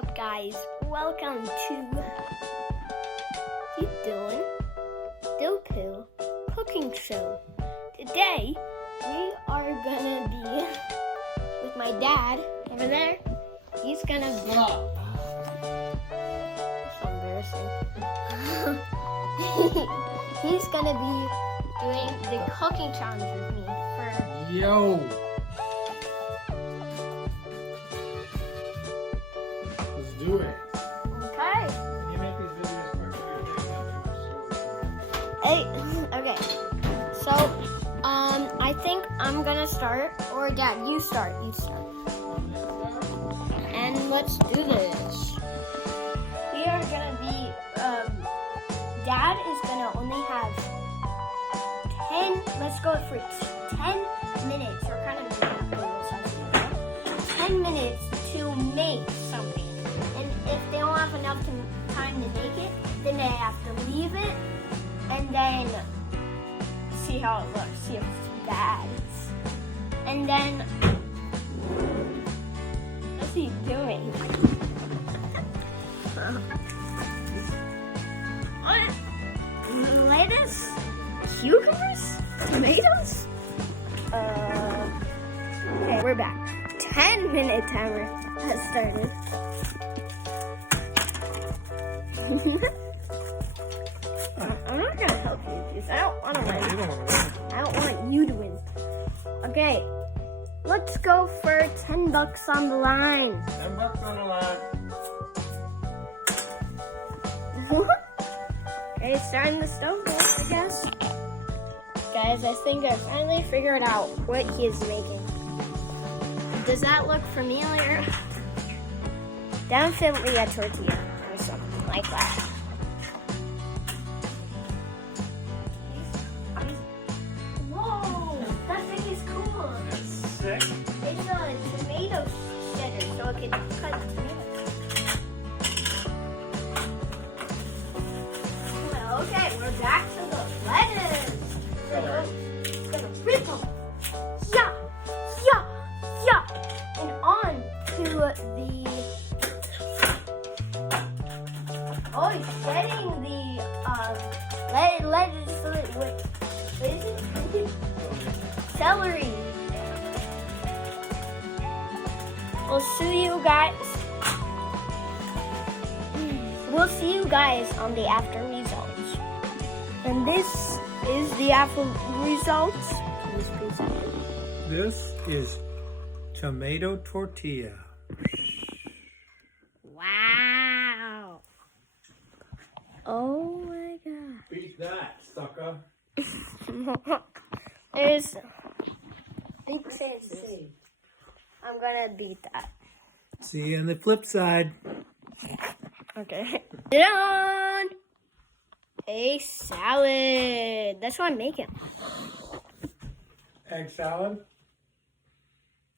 up, guys? Welcome to Keep Doing Dilpoo Cooking Show. Today, we are gonna be with my dad over there. He's gonna be... It's so embarrassing. He's gonna be doing the cooking challenge with me for... Yo! Let's do it. Okay. You make these videos quick. Hey, okay. So, I think I'm gonna start, or Dad, you start. And let's do this. We are gonna be, Dad is gonna only have 10, let's go for 10 minutes, or kind of 10 minutes to make something. And if they don't have enough time to make it, then they have to leave it and then see how it looks, see if it's bad. And then, what's he doing? What? Lettuce? Cucumbers? Tomatoes? Okay, we're back. 10-minute timer has started. I'm not gonna help you with this. I don't want to win. I don't want you to win. Okay, let's go for $10 on the line. $10 on the line. Okay, starting the stove, I guess. Guys, I think I finally figured out what he is making. Does that look familiar? Definitely a tortilla or something like that. Whoa, that thing is cool. That's sick. It's a tomato shredder, so it can cut tomatoes. Well, okay, we're back to the lettuce. Gonna rip them. Yeah, yeah, yeah. And on to the... Oh, he's shredding the lettuce. What is it? Celery. We'll see you guys. We'll see you guys on the after results. And this is the after results. This is tomato tortilla. Wow. Oh my God. Beat that, sucker. There's big chances. I'm gonna beat that. See you on the flip side. Okay. Done. A salad. That's what I'm making. Egg salad.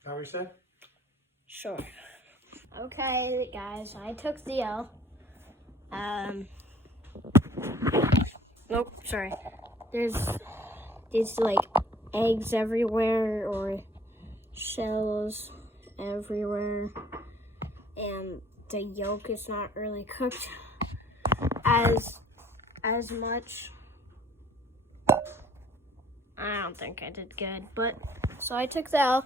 How we said? Sure. Okay, guys, I took the L. Nope, sorry. There's like eggs everywhere or shells everywhere, and the yolk is not really cooked as much. I don't think I did good, but so I took the L.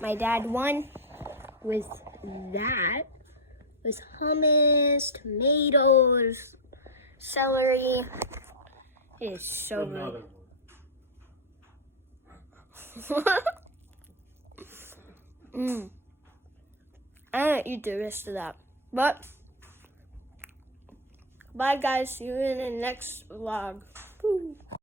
My dad won with that, with hummus, tomatoes, celery. It is so good. I don't eat the rest of that. But bye guys, see you in the next vlog. Woo.